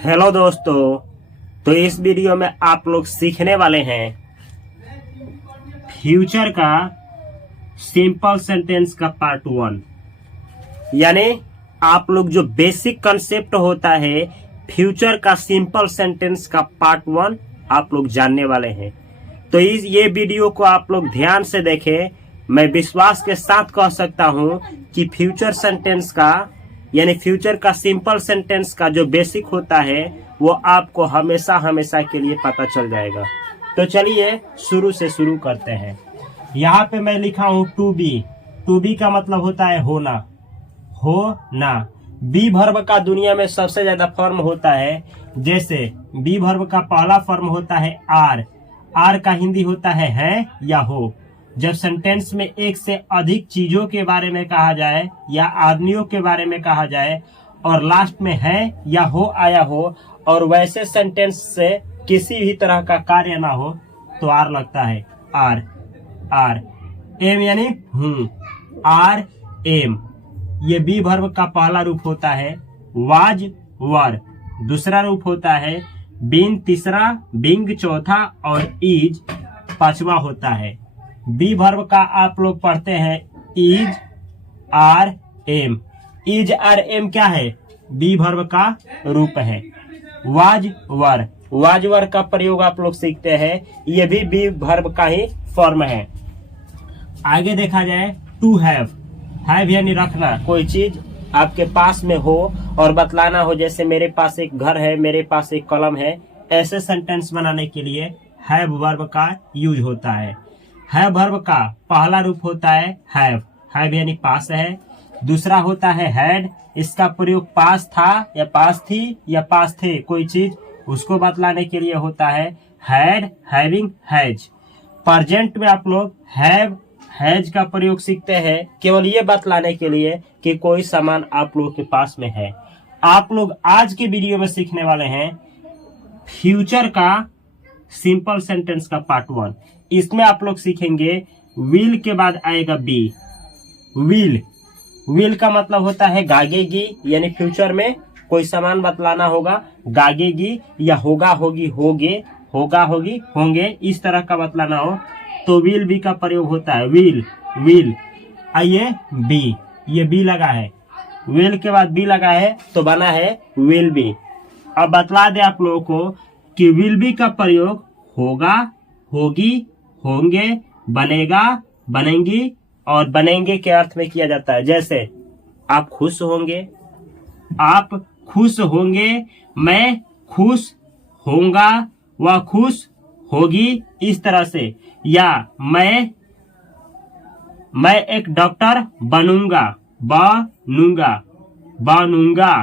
Hello दोस्तों, तो इस वीडियो में आप लोग सीखने वाले हैं फ्यूचर का सिंपल सेंटेंस का पार्ट 1। यानी आप लोग जो बेसिक कंसेप्ट होता है फ्यूचर का सिंपल सेंटेंस का पार्ट 1 आप लोग जानने वाले हैं। तो ये वीडियो को आप लोग ध्यान से देखें। मैं विश्वास के साथ कह सकता हूं कि फ्यूचर सेंटेंस का यानी फ्यूचर का सिंपल सेंटेंस का जो बेसिक होता है वो आपको हमेशा हमेशा के लिए पता चल जाएगा। तो चलिए शुरू से शुरू करते हैं। यहाँ पे मैं लिखा हूँ टू बी। टू बी का मतलब होता है होना, होना। बी वर्ब का दुनिया में सबसे ज्यादा फॉर्म होता है। जैसे बी वर्ब का पहला फॉर्म होता है आर। आर का हिंदी होता है या हो। जब सेंटेंस में एक से अधिक चीजों के बारे में कहा जाए या आदमियों के बारे में कहा जाए और लास्ट में है या हो आया हो और वैसे सेंटेंस से किसी भी तरह का कार्य ना हो तो आर लगता है। आर आर एम यानी हूं। आर एम ये बी वर्ब का पहला रूप होता है। वाज वर दूसरा रूप होता है। बीन तीसरा, बिंग चौथा और इज पांचवा होता है। बी वर्ब का आप लोग पढ़ते हैं is are am. Is are am क्या है? बी वर्ब का रूप है। वाज वर का प्रयोग आप लोग सीखते हैं। ये भी बी वर्ब का ही फॉर्म है। आगे देखा जाए टू हैव यानी रखना। कोई चीज आपके पास में हो और बतलाना हो, जैसे मेरे पास एक घर है, मेरे पास एक कलम है। ऐसे सेंटेंस बनाने के लिए हैव वर्ब का यूज होता है। हैव वर्ब का पहला रूप होता है हैव यानी पास है। दूसरा होता है हैड। इसका प्रयोग पास था या पास थी या पास थे कोई चीज उसको बतलाने के लिए होता है हैड, हैविंग, हैज। प्रेजेंट में आप लोग हैव, हैज का प्रयोग सीखते हैं केवल ये बतलाने के लिए कि कोई सामान आप लोग के पास में है। आप लोग आज के वीडियो में सीखने वाले हैं फ्यूचर का सिंपल सेंटेंस का पार्ट 1। इसमें आप लोग सीखेंगे विल के बाद आएगा बी। विल का मतलब होता है गागेगी, यानी फ्यूचर में कोई सामान बतलाना होगा, गागेगी या होगा, होगी, होगे, होगा, होगी, होंगे, इस तरह का बतलाना हो तो विल बी का प्रयोग होता है। विल आइए बी, ये बी लगा है। विल के बाद बी लगा है तो बना है विल बी। अब बतला दे आप लोगों को कि विल बी का प्रयोग होगा, होगी, होंगे, बनेगा, बनेंगी और बनेंगे के अर्थ में किया जाता है। जैसे आप खुश होंगे, आप खुश होंगे, मैं खुश होऊंगा, वह खुश होगी, इस तरह से। या मैं एक डॉक्टर बनूंगा, बनूंगा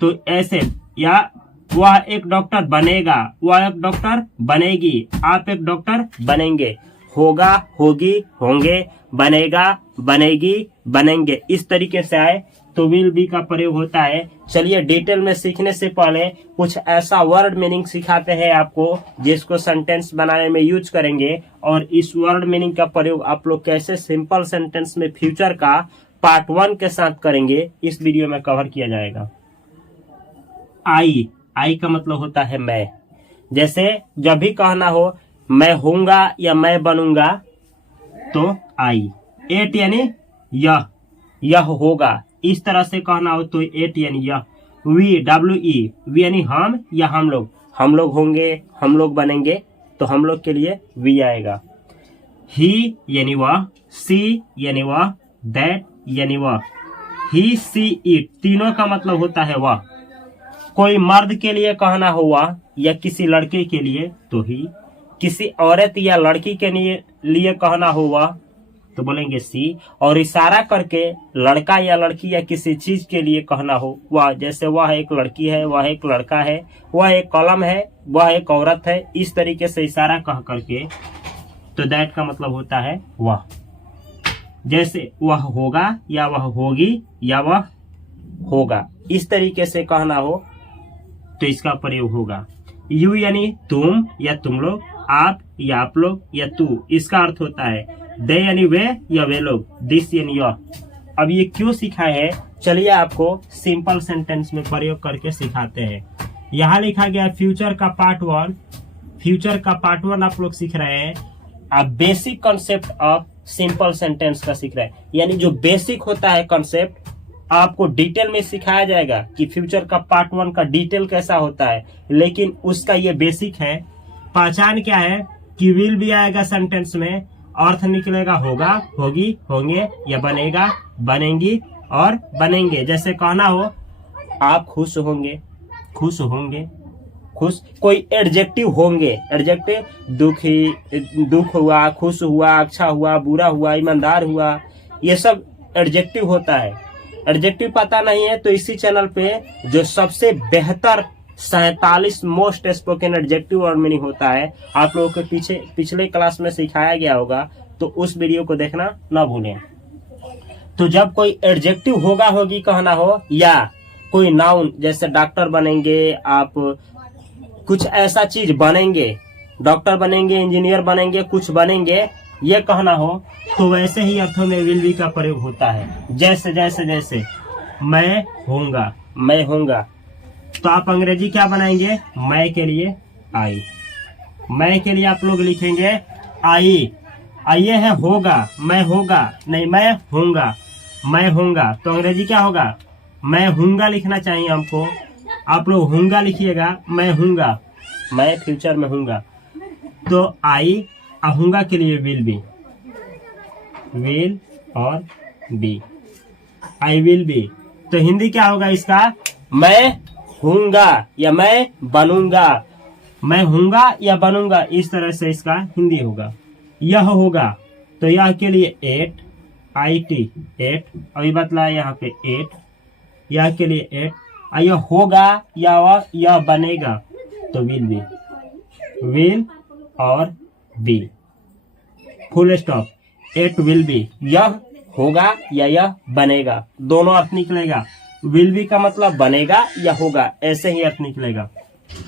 तो ऐसे। या वह एक डॉक्टर बनेगा, वह एक डॉक्टर बनेगी, आप एक डॉक्टर बनेंगे। होगा, होगी, होंगे, बनेगा, बनेगी, बनेंगे, इस तरीके से आए तो विल बी का प्रयोग होता है। चलिए डिटेल में सीखने से पहले कुछ ऐसा वर्ड मीनिंग सिखाते हैं आपको जिसको सेंटेंस बनाने में यूज करेंगे और इस वर्ड मीनिंग का प्रयोग आप लोग कैसे सिंपल सेंटेंस में फ्यूचर का पार्ट 1 के साथ करेंगे इस वीडियो में कवर किया जाएगा। आई का मतलब होता है मैं। जैसे जब भी कहना हो मैं होऊंगा या मैं बनूंगा तो आई। एट यानी यह होगा, इस तरह से कहना हो तो एट यानी यह। वी यानी हम या हम लोग होंगे, हम लोग बनेंगे तो हम लोग के लिए वी आएगा। ही यानी वह, सी यानी वह, दैट यानी वह। ही, सी, इट तीनों का मतलब होता है वह। कोई मर्द के लिए कहना हुआ या किसी लड़के के लिए तो ही। किसी औरत या लड़की के लिए कहना हुआ तो बोलेंगे सी। और इशारा करके लड़का या लड़की या किसी चीज के लिए कहना हो वह। जैसे वह एक लड़की है, वह एक लड़का है, वह एक कलम है, वह एक औरत है, इस तरीके से इशारा कह करके तो दैट का मतलब होता है वह। जैसे वह होगा या वह होगी या वह होगा, इस तरीके से कहना हो तो इसका प्रयोग होगा। यू यानी तुम या तुम लोग, आप या आप लोग या तू, इसका अर्थ होता है। दे यानी वे या वे लोग, दिस यानी यह। अब ये क्यों सिखाए हैं चलिए आपको सिंपल सेंटेंस में प्रयोग करके सिखाते हैं। यहाँ लिखा गया फ्यूचर का पार्ट 1। फ्यूचर का पार्ट 1 आप लोग सीख रहे हैं। आप basic concept of simple sentence का सीख रहे हैं, यानी जो बेसिक होता है कॉन्सेप्ट आपको डिटेल में सिखाया जाएगा कि फ्यूचर का पार्ट 1 का डिटेल कैसा होता है, लेकिन उसका ये बेसिक है। पहचान क्या है कि विल भी आएगा सेंटेंस में, अर्थ निकलेगा होगा, होगी, होंगे, या बनेगा, बनेंगी और बनेंगे। जैसे कहना हो आप खुश होंगे, खुश होंगे, खुश। कोई एडजेक्टिव होंगे, एडजेक्टिव दुखी, दुख हुआ, खुश हुआ, अच्छा हुआ, बुरा हुआ, ईमानदार हुआ, ये सब एडजेक्टिव होता है। एडजेक्टिव पता नहीं है तो इसी चैनल पे जो सबसे बेहतर 47 मोस्ट स्पोकन एडजेक्टिव और मीनिंग होता है, आप लोगों के पिछले क्लास में सिखाया गया होगा, तो उस वीडियो को देखना ना भूलें। तो जब कोई एडजेक्टिव होगा, होगी कहना हो, या कोई नाउन जैसे डॉक्टर बनेंगे, आप कुछ ऐसा चीज बनेंगे, डॉक्टर बनेंगे, इंजीनियर बनेंगे, कुछ बनेंगे, ये कहना हो, तो वैसे ही अर्थों में विल बी का प्रयोग होता है। जैसे जैसे जैसे मैं होऊंगा, मैं होऊंगा, तो आप अंग्रेजी क्या बनाएंगे? मैं के लिए आई। मैं के लिए आप लोग लिखेंगे आई। आइए है होगा, मैं होगा, नहीं मैं होऊंगा, मैं होऊंगा, तो अंग्रेजी क्या होगा? मैं हूंगा लिखना चाहिए हमको। आप लोग हूंगा लिखिएगा, मैं हूंगा, मैं फ्यूचर में हूंगा। तो आई आहूंगा के लिए विल बी, विल और बी, आई विल बी। तो हिंदी क्या होगा इसका? मैं हूंगा या मैं बनूंगा, मैं हूंगा या बनूंगा, इस तरह से इसका हिंदी होगा। यह होगा, तो यह के लिए 8, IT 8, अभी बतलाया यहाँ पे 8, यह के लिए 8। यह होगा या यह बनेगा, तो विल बी, विल और be, full stop. 8 will be, यह होगा या यह बनेगा, दोनों अर्थ निकलेगा। विल बी का मतलब बनेगा या होगा, ऐसे ही अर्थ निकलेगा।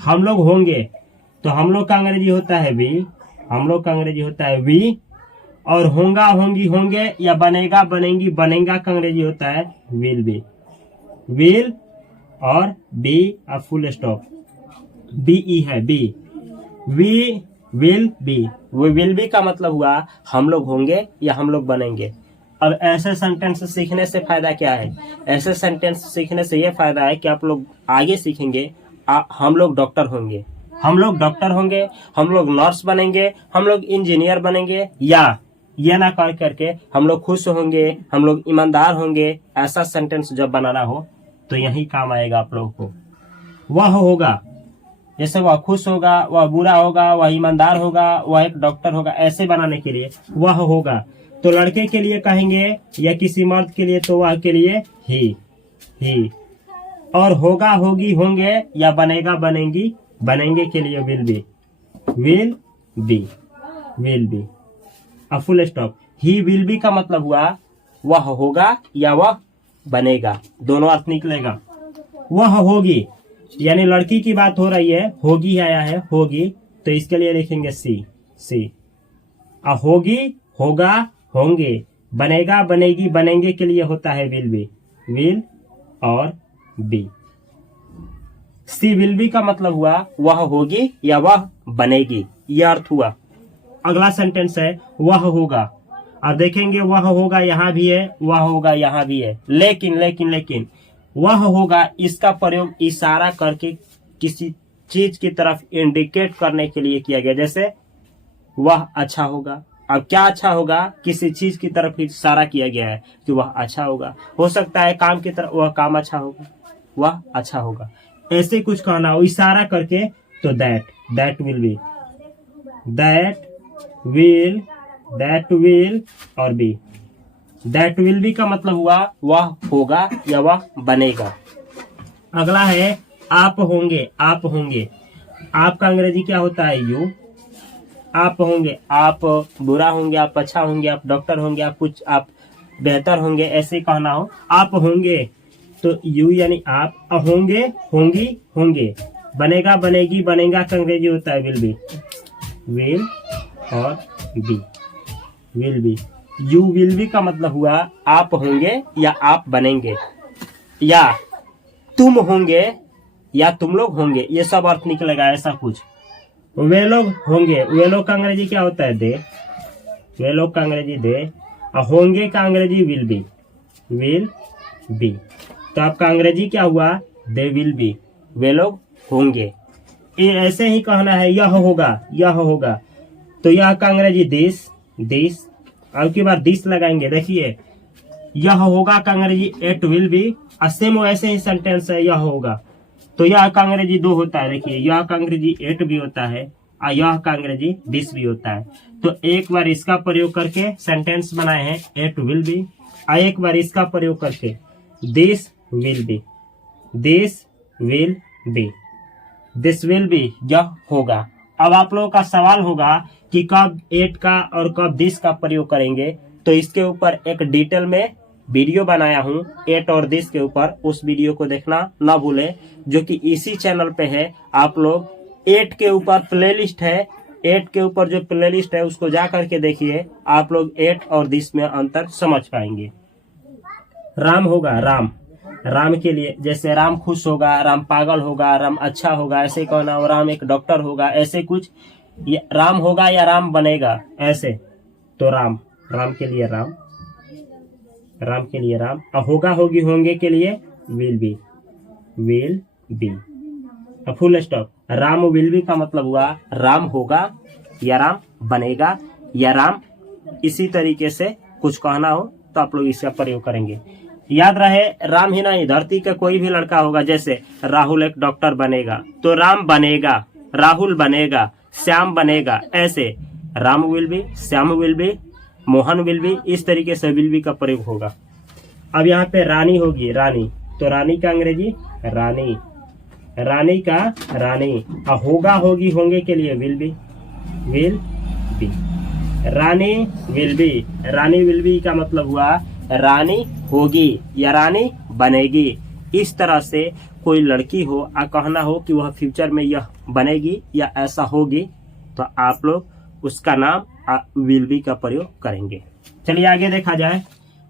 हम लोग होंगे, तो हम लोग का अंग्रेजी होता है बी, हम लोग का अंग्रेजी होता है वी, और होंगा, होंगी, होंगे, या बनेगा, बनेंगी, बनेगा का अंग्रेजी होता है विल बी। विल और बी और फुल स्टॉप, बी ई है बी, वी विल बी। वो विल बी का मतलब हुआ हम लोग होंगे या हम लोग बनेंगे। अब ऐसे सेंटेंस सीखने से फायदा क्या है? ऐसे सेंटेंस सीखने से ये फायदा है कि आप लोग आगे सीखेंगे, हम लोग डॉक्टर होंगे, हम लोग डॉक्टर होंगे, हम लोग नर्स बनेंगे, हम लोग इंजीनियर बनेंगे, या ये ना कर करके हम लोग खुश होंगे, हम लोग ईमानदार होंगे। ऐसा सेंटेंस जब बनाना हो तो यही काम आएगा आप लोगों को। वह होगा, जैसे वह खुश होगा, वह बुरा होगा, वह ईमानदार होगा, वह एक डॉक्टर होगा, ऐसे बनाने के लिए वह होगा। तो लड़के के लिए कहेंगे या किसी मर्द के लिए तो वह के लिए ही, और होगा, होगी, होंगे, या बनेगा, बनेंगी, बनेंगे के लिए will be, will be, will be, अब full stop. He will be का मतलब हुआ वह होगा या वह बनेगा, दोनों अर्थ निकलेगा। वह होगी, यानी लड़की की बात हो रही है, होगी आया है, होगी, तो इसके लिए लिखेंगे सी। होगी, होगा, होंगे, बनेगा, बनेगी, बनेंगे के लिए होता है विल बी, विल और बी। सी विल बी का मतलब हुआ वह होगी या वह बनेगी, यह अर्थ हुआ। अगला सेंटेंस है वह होगा। अब देखेंगे वह होगा यहाँ भी है, वह होगा यहाँ भी है, लेकिन वह होगा इसका प्रयोग इशारा करके किसी चीज की तरफ इंडिकेट करने के लिए किया गया। जैसे वह अच्छा होगा, अब क्या अच्छा होगा? किसी चीज की तरफ इशारा किया गया है कि वह अच्छा होगा। हो सकता है काम की तरफ, वह काम अच्छा होगा, वह अच्छा होगा, ऐसे कुछ कहना हो इशारा करके, तो that will be, that will और बी। दैट विल बी का मतलब हुआ वह होगा या वह बनेगा। अगला है आप होंगे, आप होंगे। आपका अंग्रेजी क्या होता है? यू। आप होंगे, आप बुरा होंगे, आप अच्छा होंगे, आप डॉक्टर होंगे, आप बेहतर होंगे, ऐसे कहना हो। आप होंगे तो यू यानी आप, होंगे, होंगी, होंगे, बनेगा, बनेगी, बनेगा का अंग्रेजी होता है विल बी, विल और be, will be. You will be का मतलब हुआ आप होंगे या आप बनेंगे। या तुम होंगे या तुम लोग होंगे, ये सब अर्थ निकलेगा ऐसा कुछ। वे लोग होंगे, वे लोग का अंग्रेजी क्या होता है? दे। वे लोग का अंग्रेजी दे, और होंगे का अंग्रेजी विल बी। तो आपका अंग्रेजी क्या हुआ? दे विल बी, वे लोग होंगे। ये ऐसे ही कहना है, यह होगा। तो यह का अंग्रेजी दिस। अब की बार दिस लगाएंगे। देखिए, यह होगा का अंग्रेजी इट विल बी, और सेम ऐसे ही सेंटेंस है, यह होगा। तो यह का अंग्रेजी दो होता है। देखिए, यह का अंग्रेजी इट भी होता है और यह का अंग्रेजी दिस भी होता है। तो एक बार इसका प्रयोग करके सेंटेंस बनाए हैं, इट विल बी, और एक बार इसका प्रयोग करके this will be. This will be, यह होगा। अब आप लोगों का सवाल होगा कि कब एट का और कब दिस का प्रयोग करेंगे। तो इसके ऊपर एक डिटेल में वीडियो बनाया हूं एट और दिस के ऊपर, उस वीडियो को देखना ना भूले, जो कि इसी चैनल पे है। आप लोग एट के ऊपर प्लेलिस्ट है, एट के ऊपर जो प्लेलिस्ट है उसको जा करके देखिए, आप लोग एट और दिस में अंतर समझ पाएंगे। राम होगा, राम के लिए जैसे राम खुश होगा, राम पागल होगा, राम अच्छा होगा, ऐसे कहना हो। राम एक डॉक्टर होगा, ऐसे कुछ। राम होगा या राम बनेगा, ऐसे। तो राम के लिए राम के लिए राम, और होगा होगी होंगे के लिए will be. Full stop. Ram will be का मतलब हुआ राम होगा या राम बनेगा या राम इसी तरीके से कुछ कहना हो तो आप लोग इसका प्रयोग करेंगे। याद रहे, राम ही नहीं, धरती का कोई भी लड़का होगा, जैसे राहुल एक डॉक्टर बनेगा तो राम बनेगा, राहुल बनेगा, श्याम बनेगा, ऐसे Ram will be, Shyam will be, Mohan will be, इस तरीके से विल बी का प्रयोग होगा। अब यहाँ पे रानी होगी, रानी, तो रानी का अंग्रेजी रानी का रानी, और होगा होगी होंगे के लिए will B. Rani will be का मतलब हुआ रानी होगी या रानी बनेगी। इस तरह से कोई लड़की हो और कहना हो कि वह फ्यूचर में यह बनेगी या ऐसा होगी, तो आप लोग उसका नाम विल बी का प्रयोग करेंगे। चलिए आगे देखा जाए।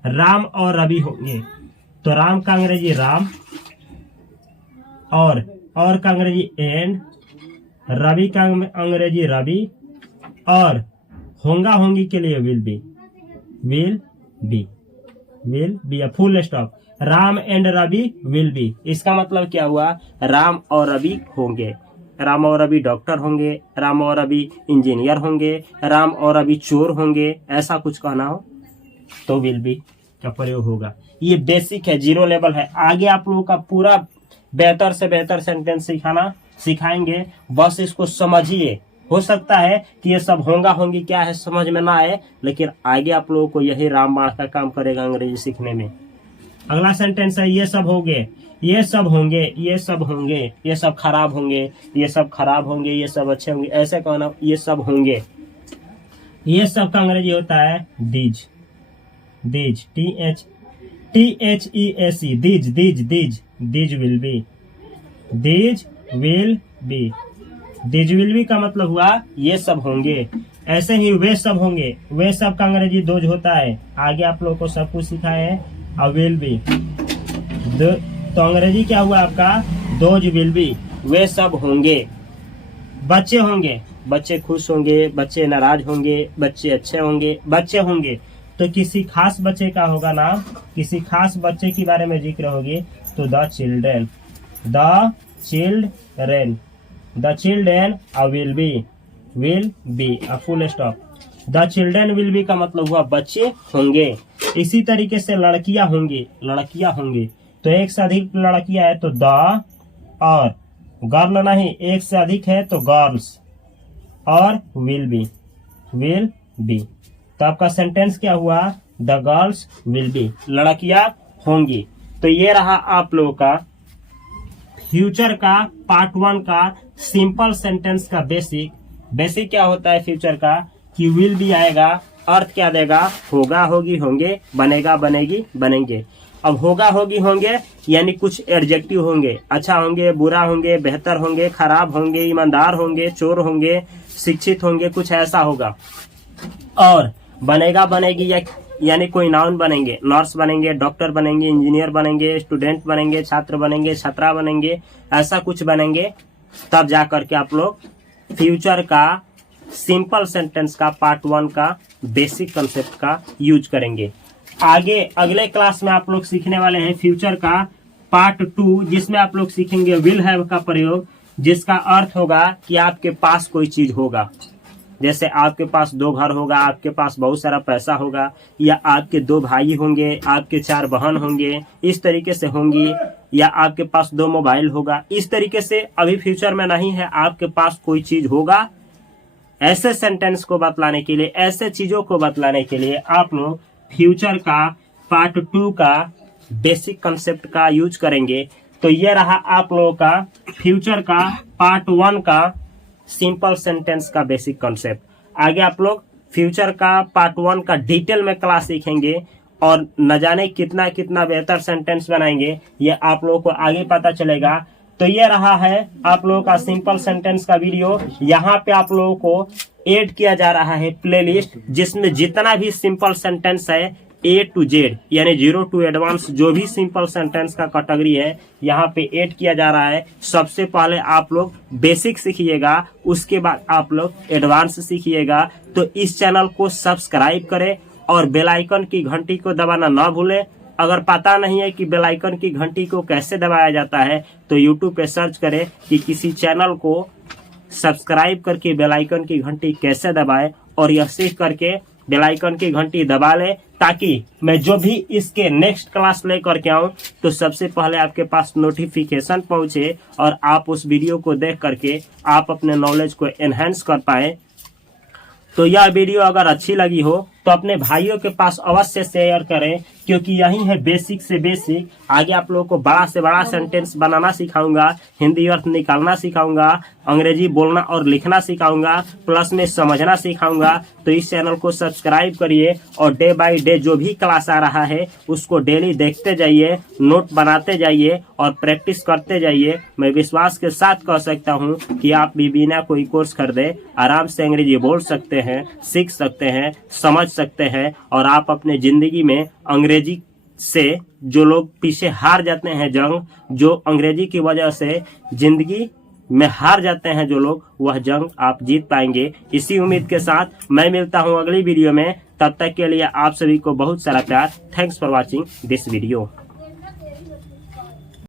राम और रवि होंगे, तो राम का अंग्रेजी राम, और का अंग्रेजी एंड, रवि का अंग्रेजी रवि, और होंगा होंगी के लिए will be. Full stop. Ram and Ravi will be, इसका मतलब क्या हुआ? राम और रवि होंगे, राम और रवि डॉक्टर होंगे, राम और रवि इंजीनियर होंगे, राम और रवि चोर होंगे, ऐसा कुछ कहना हो तो विल बी का प्रयोग होगा। ये बेसिक है, 0 लेवल है। आगे आप लोगों का पूरा बेहतर से बेहतर सेंटेंस सिखाएंगे, बस इसको समझिए। हो सकता है कि ये सब होंगा होंगी क्या है समझ में ना आए, लेकिन आगे आप लोगों को यही रामबाण का काम करेगा अंग्रेजी सीखने में। अगला सेंटेंस है, ये सब होंगे, ये सब होंगे, ये सब होंगे, ये सब खराब होंगे, ये सब खराब होंगे, ये सब अच्छे होंगे, ऐसे कहना, ये सब होंगे। ये सब का अंग्रेजी होता है these, THEAC, these will be का मतलब हुआ ये सब होंगे। ऐसे ही वे सब होंगे, वे सब का अंग्रेजी दोज होता है। आगे आप लोगों को सब कुछ सिखाए हैं। और विल बी, तो अंग्रेजी क्या हुआ आपका? दोज विल बी, वे सब होंगे। बच्चे होंगे, बच्चे खुश होंगे, बच्चे नाराज होंगे, बच्चे अच्छे होंगे, बच्चे होंगे। तो किसी खास बच्चे का होगा नाम, किसी खास बच्चे के बारे में जिक्र होगी तो the children will be, full stop. The children will be का मतलब हुआ बच्चे होंगे। इसी तरीके से लड़कियां होंगी, तो एक से अधिक लड़कियां है तो द, और गर्ल नहीं, एक से अधिक है तो गर्ल्स, और विल बी। तो आपका सेंटेंस क्या हुआ? द गर्ल्स विल बी, लड़कियां होंगी। तो ये रहा आप लोगों का फ्यूचर का पार्ट 1 का सिंपल सेंटेंस का बेसिक क्या होता है फ्यूचर का, कि विल बी आएगा, अर्थ क्या देगा? होगा होगी होंगे, बनेगा बनेगी बनेंगे। अब होगा होगी होंगे यानी कुछ एडजेक्टिव होंगे, अच्छा होंगे, बुरा होंगे, बेहतर होंगे, खराब होंगे, ईमानदार होंगे, चोर होंगे, शिक्षित होंगे, कुछ ऐसा होगा। और बनेगा बनेगी या यानी कोई नाउन बनेंगे, नर्स बनेंगे, डॉक्टर बनेंगे, इंजीनियर बनेंगे, स्टूडेंट बनेंगे, छात्र बनेंगे, छात्रा बनेंगे, ऐसा कुछ बनेंगे, तब जा करके आप लोग फ्यूचर का सिंपल सेंटेंस का पार्ट 1 का बेसिक कंसेप्ट का यूज करेंगे। आगे अगले क्लास में आप लोग सीखने वाले हैं फ्यूचर का पार्ट 2, जिसमें आप लोग सीखेंगे विल हैव का प्रयोग, जिसका अर्थ होगा कि आपके पास कोई चीज होगा। जैसे आपके पास 2 घर होगा, आपके पास बहुत सारा पैसा होगा, या आपके 2 भाई होंगे, आपके 4 बहन होंगे, इस तरीके से होंगी, या आपके पास 2 मोबाइल होगा। इस तरीके से अभी फ्यूचर में नहीं है, आपके पास कोई चीज होगा। ऐसे सेंटेंस को बतलाने के लिए, ऐसे चीजों को बतलाने के लिए आप लोग फ्यूचर का पार्ट 2 का बेसिक कंसेप्ट का यूज करेंगे। तो ये रहा आप लोगों का फ्यूचर का पार्ट 1 का सिंपल सेंटेंस का बेसिक कंसेप्ट। आगे आप लोग फ्यूचर का पार्ट 1 का डिटेल में क्लास सीखेंगे और न जाने कितना कितना बेहतर सेंटेंस बनाएंगे, ये आप लोगों को आगे पता चलेगा। तो ये रहा है आप लोगों का सिंपल सेंटेंस का वीडियो। यहाँ पे आप लोगों को ऐड किया जा रहा है प्लेलिस्ट, जिसमें जितना भी सिंपल सेंटेंस है A to Z यानी 0 to एडवांस, जो भी सिंपल सेंटेंस का कैटेगरी है यहाँ पे ऐड किया जा रहा है। सबसे पहले आप लोग बेसिक सीखिएगा, उसके बाद आप लोग एडवांस सीखिएगा। तो इस चैनल को सब्सक्राइब करें और बेल आइकन की घंटी को दबाना ना भूलें। अगर पता नहीं है कि बेल आइकन की घंटी को कैसे दबाया जाता है, तो YouTube पे सर्च करें कि किसी चैनल को सब्सक्राइब करके बेल आइकन की घंटी कैसे दबाएं, और यह सीख करके बेल आइकन की घंटी दबा ले, ताकि मैं जो भी इसके नेक्स्ट क्लास लेकर के आऊं तो सबसे पहले आपके पास नोटिफिकेशन पहुंचे और आप उस वीडियो को देख करके आप अपने नॉलेज को एनहेंस कर पाए। तो यह वीडियो अगर अच्छी लगी हो तो अपने भाइयों के पास अवश्य शेयर करें, क्योंकि यही है बेसिक से बेसिक। आगे आप लोगों को बड़ा से बड़ा सेंटेंस बनाना सिखाऊंगा, हिंदी अर्थ निकालना सिखाऊंगा, अंग्रेजी बोलना और लिखना सिखाऊंगा, प्लस में समझना सिखाऊंगा। तो इस चैनल को सब्सक्राइब करिए और डे बाय डे जो भी क्लास आ रहा है उसको डेली देखते जाइए, नोट बनाते जाइए और प्रैक्टिस करते जाइए। मैं विश्वास के साथ कह सकता हूँ कि आप भी बिना कोई कोर्स खरीदे आराम से अंग्रेजी बोल सकते हैं, सीख सकते हैं, समझ सकते हैं, और आप अपने जिंदगी में अंग्रेजी से जो लोग पीछे हार जाते हैं जंग, जो अंग्रेजी की वजह से जिंदगी में हार जाते हैं जो लोग, वह जंग आप जीत पाएंगे। इसी उम्मीद के साथ मैं मिलता हूं अगली वीडियो में। तब तक के लिए आप सभी को बहुत सारा प्यार। Thanks for watching this video.